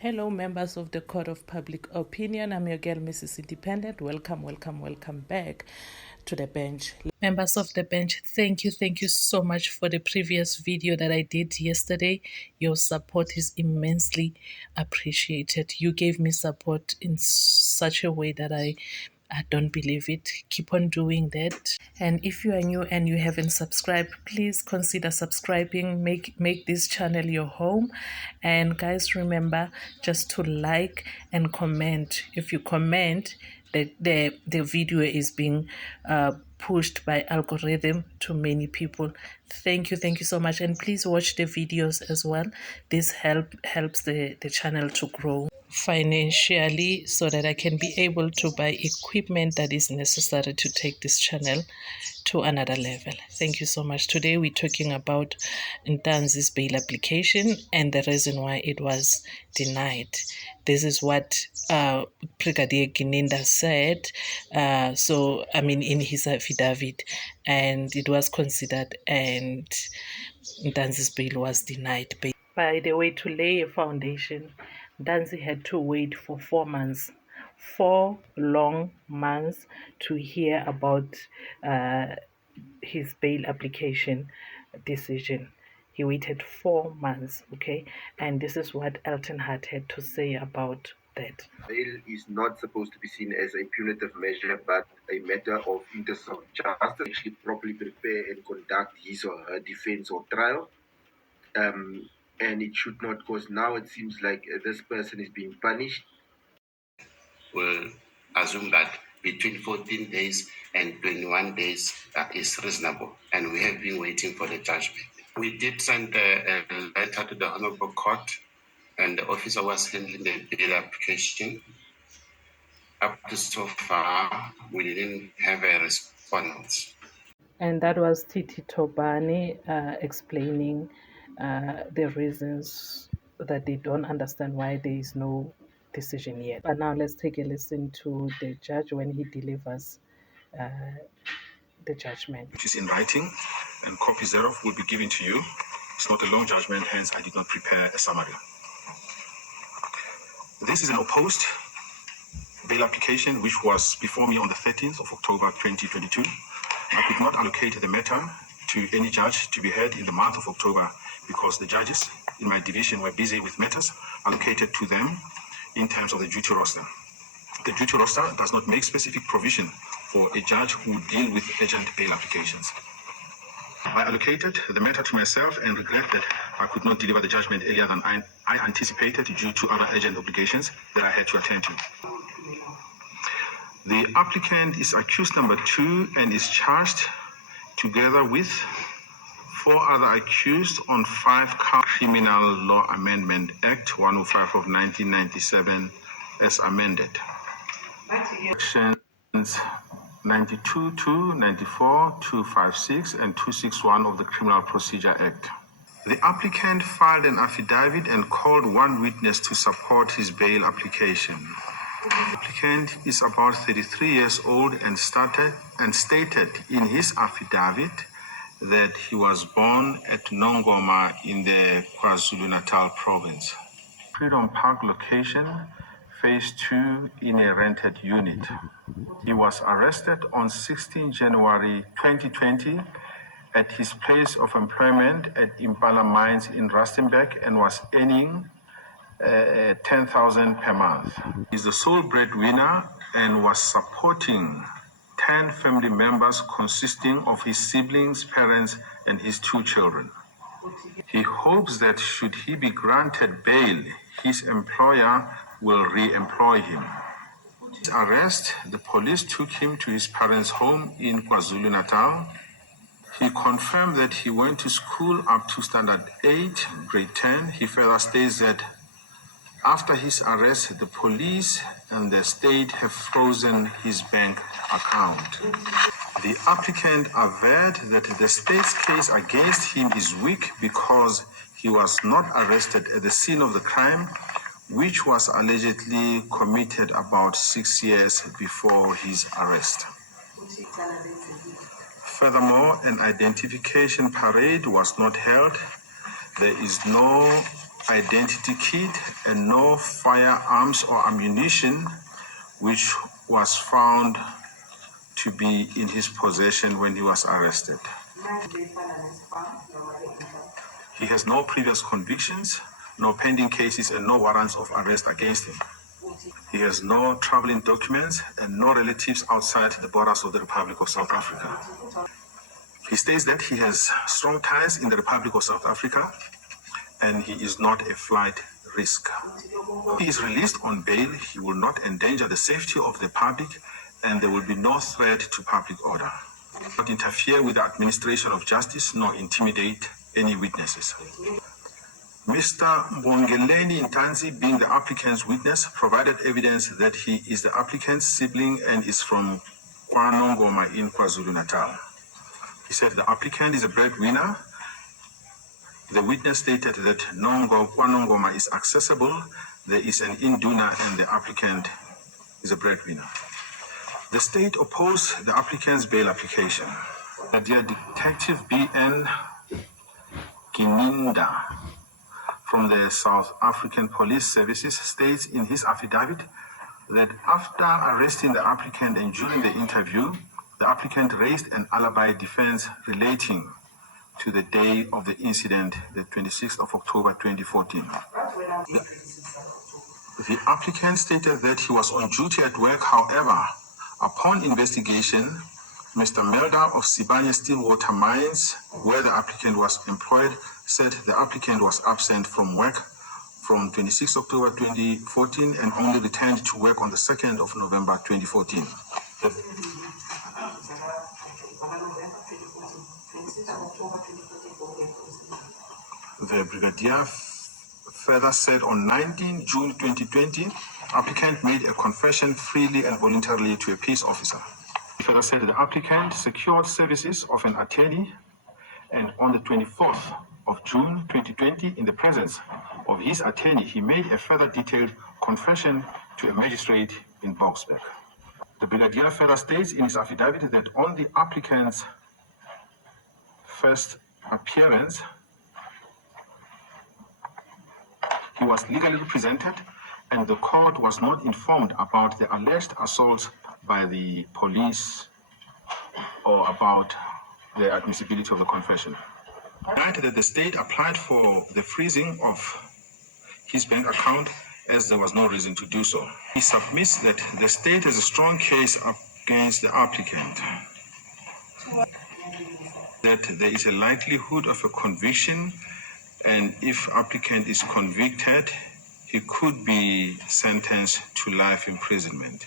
Hello, members of the Court of Public Opinion. I'm your girl, Mrs. Independent. Welcome back to the bench. Members of the bench, thank you so much for the previous video that I did yesterday. Your support is immensely appreciated. You gave me support in such a way that I don't believe it. Keep on doing that. And if you are new and you haven't subscribed, please consider subscribing. Make this channel your home. And guys, remember just to like and comment. If you comment, the video is being pushed by algorithm to many people. Thank you so much. And please watch the videos as well. This helps the channel to grow financially so that I can be able to buy equipment that is necessary to take this channel to another level. Thank you so much. Today we're talking about Ntazis bail application and the reason why it was denied. This is what Brigadier Gininda said, in his affidavit, and it was considered, and Ntazis bail was denied. By the way, to lay a foundation, Ntazis had to wait for 4 months, 4 long months, to hear about his bail application decision. He waited 4 months, okay? And this is what Elton Hart had to say about that. Bail is not supposed to be seen as a punitive measure, but a matter of interest of justice. Actually properly prepare and conduct his or her defense or trial. And it should not, because now it seems like this person is being punished. We'll assume that between 14 days and 21 days is reasonable, and we have been waiting for the judgment. We did send a letter to the Honorable Court, and the officer was handling the bail application. Up to so far, we didn't have a response. And that was Titi Tobani explaining the reasons that they don't understand why there is no decision yet. But now let's take a listen to the judge when he delivers the judgment. It is in writing, and copies thereof will be given to you. It's not a long judgment, hence I did not prepare a summary. This is an opposed bail application which was before me on the 13th of October 2022. I could not allocate the matter to any judge to be heard in the month of October because the judges in my division were busy with matters allocated to them in terms of the duty roster. The duty roster does not make specific provision for a judge who would deal with urgent bail applications. I allocated the matter to myself and regret that I could not deliver the judgment earlier than I anticipated due to other urgent obligations that I had to attend to. The applicant is accused number 2 and is charged together with 4 other accused on 5 count Criminal Law Amendment Act 105 of 1997 as amended. Sections 92, 94, 256 and 261 of the Criminal Procedure Act. The applicant filed an affidavit and called 1 witness to support his bail application. The applicant is about 33 years old and stated in his affidavit that he was born at Nongoma in the KwaZulu-Natal province. Freedom Park location, phase 2 in a rented unit. He was arrested on 16 January 2020 at his place of employment at Impala Mines in Rustenburg and was earning 10,000 per month. He's the sole breadwinner and was supporting 10 family members consisting of his siblings, parents, and his 2 children. He hopes that should he be granted bail, his employer will re-employ him. His arrest, the police took him to his parents' home in KwaZulu-Natal. He confirmed that he went to school up to standard 8, grade 10. He further states that after his arrest, the police and the state have frozen his bank account. The applicant averred that the state's case against him is weak because he was not arrested at the scene of the crime, which was allegedly committed about 6 years before his arrest. Furthermore, an identification parade was not held. There is no identity kit and no firearms or ammunition, which was found to be in his possession when he was arrested. He has no previous convictions, no pending cases, and no warrants of arrest against him. He has no traveling documents and no relatives outside the borders of the Republic of South Africa. He states that he has strong ties in the Republic of South Africa and he is not a flight risk. If he is released on bail, he will not endanger the safety of the public and there will be no threat to public order. He will not interfere with the administration of justice nor intimidate any witnesses. Mr. Mbongeleni Ntazis, being the applicant's witness, provided evidence that he is the applicant's sibling and is from KwaNongoma in KwaZulu-Natal. He said the applicant is a breadwinner. The witness stated that KwaNongoma is accessible, there is an induna, and the applicant is a breadwinner. The state opposed the applicant's bail application. Brigadier Detective B.N. Gininda from the South African Police Services states in his affidavit that after arresting the applicant and during the interview, the applicant raised an alibi defense relating to the day of the incident, the 26th of October 2014. The applicant stated that he was on duty at work. However, upon investigation, Mr. Melda of Sibanye Stillwater Mines, where the applicant was employed, said the applicant was absent from work from 26 October 2014 and only returned to work on the 2nd of November 2014. The Brigadier further said on 19 June 2020, applicant made a confession freely and voluntarily to a peace officer. He further said the applicant secured services of an attorney and on the 24th of June 2020, in the presence of his attorney, he made a further detailed confession to a magistrate in Boksburg. The Brigadier further states in his affidavit that on the applicant's first appearance, he was legally represented and the court was not informed about the alleged assault by the police or about the admissibility of the confession. That the state applied for the freezing of his bank account as there was no reason to do so. He submits that the state has a strong case against the applicant, that there is a likelihood of a conviction, and if applicant is convicted, he could be sentenced to life imprisonment.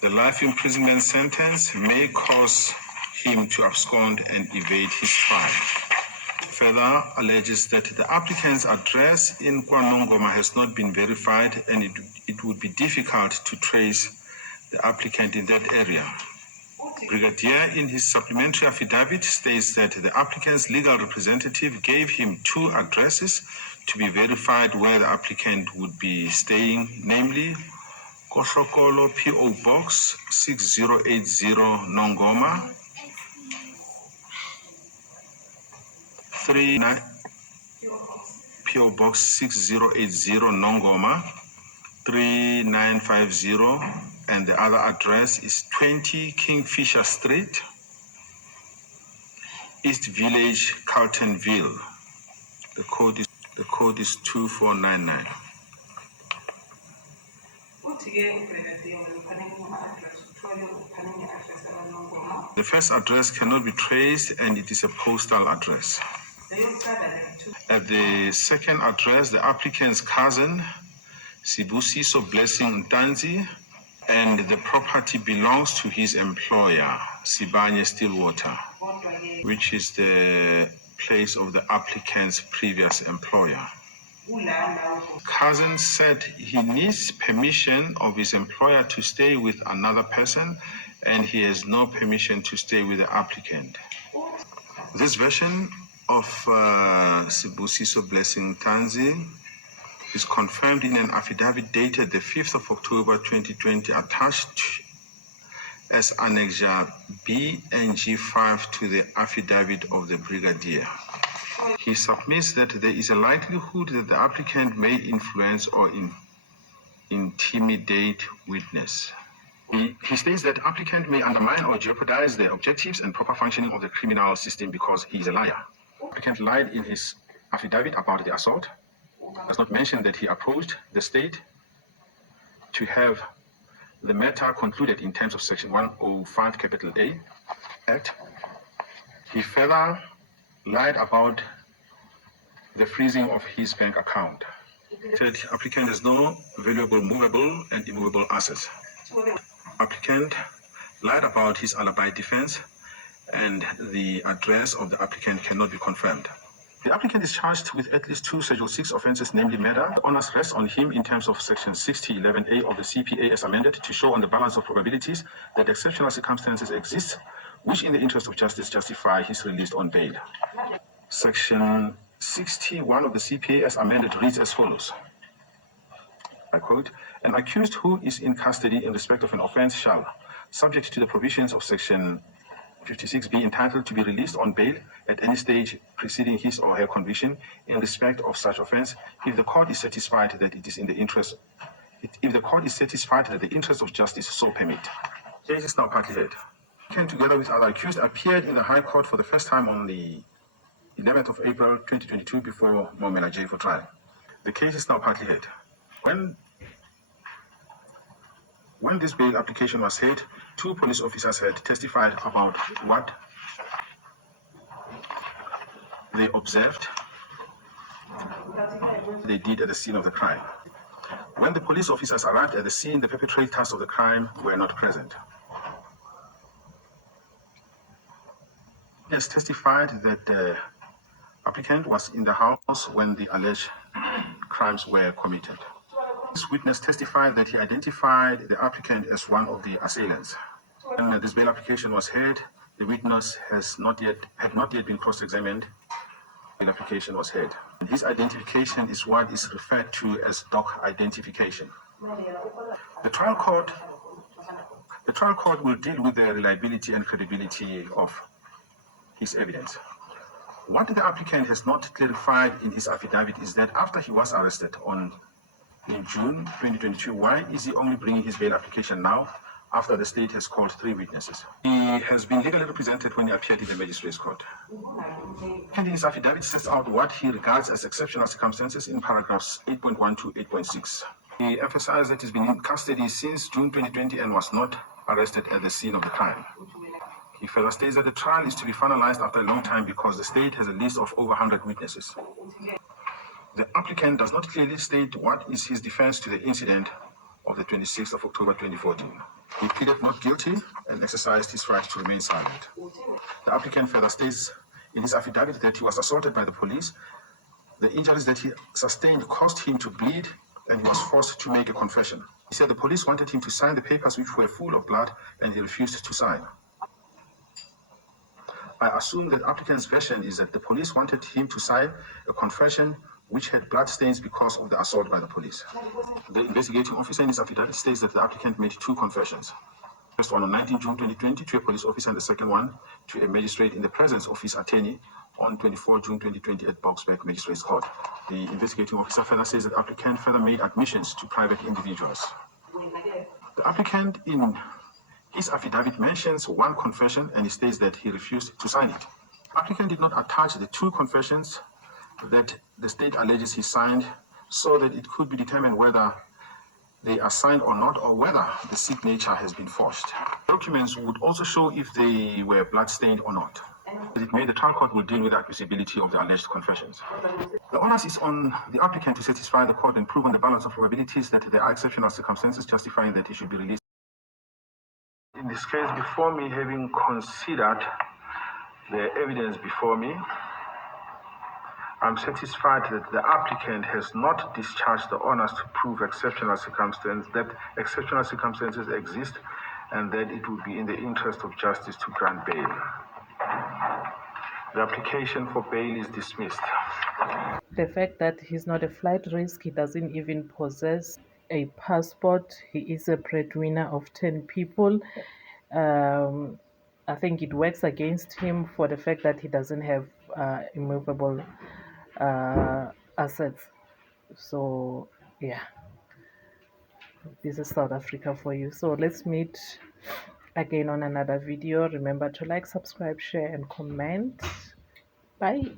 The life imprisonment sentence may cause him to abscond and evade his trial. Further alleges that the applicant's address in KwaNongoma has not been verified and it would be difficult to trace the applicant in that area. Brigadier, in his supplementary affidavit, states that the applicant's legal representative gave him 2 addresses to be verified where the applicant would be staying, namely Koshokolo P.O. Box 6080 Nongoma, 39 P.O. Box 6080 Nongoma, 3950, and the other address is 20 Kingfisher Street, East Village, Carltonville. The code is 2499. The first address cannot be traced and it is a postal address. At the second address, the applicant's cousin, Sibusiso Blessing Ntazis, and the property belongs to his employer, Sibanye Stillwater, which is the place of the applicant's previous employer. Cousin said he needs permission of his employer to stay with another person and he has no permission to stay with the applicant. This version of Sibusiso Blessing Ntazis is confirmed in an affidavit dated the 5th of October 2020 attached as Annexure B and G5 to the affidavit of the Brigadier. He submits that there is a likelihood that the applicant may influence or intimidate witness. He states that applicant may undermine or jeopardize the objectives and proper functioning of the criminal system because he is a liar. Applicant lied in his affidavit about the assault, does not mention that he approached the state to have the matter concluded in terms of Section 105 capital A Act. He further lied about the freezing of his bank account. Said applicant has no valuable movable and immovable assets. Applicant lied about his alibi defense, and the address of the applicant cannot be confirmed. The applicant is charged with at least 2 Schedule 6 offenses, namely murder. The onus rests on him in terms of Section 6011A of the CPA as amended to show on the balance of probabilities that exceptional circumstances exist, which in the interest of justice justify his release on bail. Section 61 of the CPA as amended reads as follows. I quote, "An accused who is in custody in respect of an offense shall, subject to the provisions of Section 56 be entitled to be released on bail at any stage preceding his or her conviction in respect of such offense if the court is satisfied that it is in the interest that the interest of justice so permit." Case is now partly heard. Applicant together with other accused appeared in the High Court for the first time on the 11th of April 2022 before Momela J for trial. The case is now partly heard. When this bail application was heard, 2 police officers had testified about what they observed they did at the scene of the crime. When the police officers arrived at the scene, the perpetrators of the crime were not present. It has testified that the applicant was in the house when the alleged crimes were committed. This witness testified that he identified the applicant as one of the assailants. When this bail application was heard, the witness had not yet been cross-examined. The application was heard. His identification is what is referred to as doc identification. The trial court will deal with the reliability and credibility of his evidence. What the applicant has not clarified in his affidavit is that after he was arrested in June 2022, why is he only bringing his bail application now after the state has called 3 witnesses? He has been legally represented when he appeared in the magistrate's court. And his affidavit sets out what he regards as exceptional circumstances in paragraphs 8.1 to 8.6. He emphasized that he's been in custody since June 2020 and was not arrested at the scene of the crime. He further states that the trial is to be finalized after a long time because the state has a list of over 100 witnesses. The applicant does not clearly state what is his defense to the incident of the 26th of October 2014. He pleaded not guilty and exercised his right to remain silent. The applicant further states in his affidavit that he was assaulted by the police. The injuries that he sustained caused him to bleed and he was forced to make a confession. He said the police wanted him to sign the papers which were full of blood and he refused to sign. I assume that applicant's version is that the police wanted him to sign a confession which had blood stains because of the assault by the police. The investigating officer in his affidavit states that the applicant made 2 confessions. First one on 19 June 2020 to a police officer and the second one to a magistrate in the presence of his attorney on 24 June 2020 at Boksburg Magistrates Court. The investigating officer further says that the applicant further made admissions to private individuals. The applicant in his affidavit mentions 1 confession and he states that he refused to sign it. The applicant did not attach the 2 confessions that the state alleges he signed so that it could be determined whether they are signed or not, or whether the signature has been forged. Documents would also show if they were blood-stained or not. It may the trial court will deal with the admissibility of the alleged confessions. The onus is on the applicant to satisfy the court and prove on the balance of probabilities that there are exceptional circumstances justifying that he should be released. In this case, before me, having considered the evidence before me, I'm satisfied that the applicant has not discharged the onus to prove exceptional circumstances, that exceptional circumstances exist, and that it would be in the interest of justice to grant bail. The application for bail is dismissed. The fact that he's not a flight risk, he doesn't even possess a passport, he is a breadwinner of 10 people, I think it works against him for the fact that he doesn't have immovable assets. So yeah, this is South Africa for you. So let's meet again on another video. Remember to like, subscribe, share, and comment. Bye.